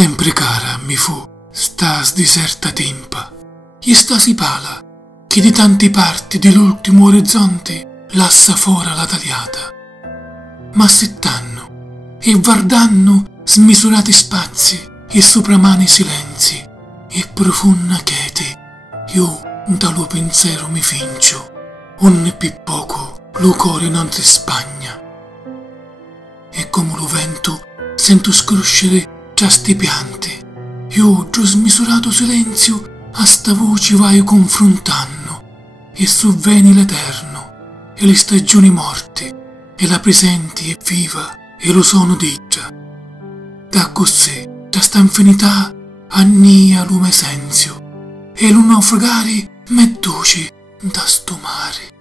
Sempre cara mi fu sta sdiserta tempa, e sta si pala, che di tanti parti dell'ultimo orizzonte lassa fora la tagliata. Ma settanno e guardanno smisurati spazi e sopramani silenzi e profonda chete, io da lo pensiero mi fincio, onne più poco lo core non si spagna. E come lo vento sento scroscere già sti pianti, io giù smisurato silenzio a sta voce vai confrontando, e sovveni l'eterno, e le stagioni morte, e la presenti e viva, e lo sono detta. Da così, da sta infinità, annia lume senzio, e lo naufragare m'è dolce da sto mare.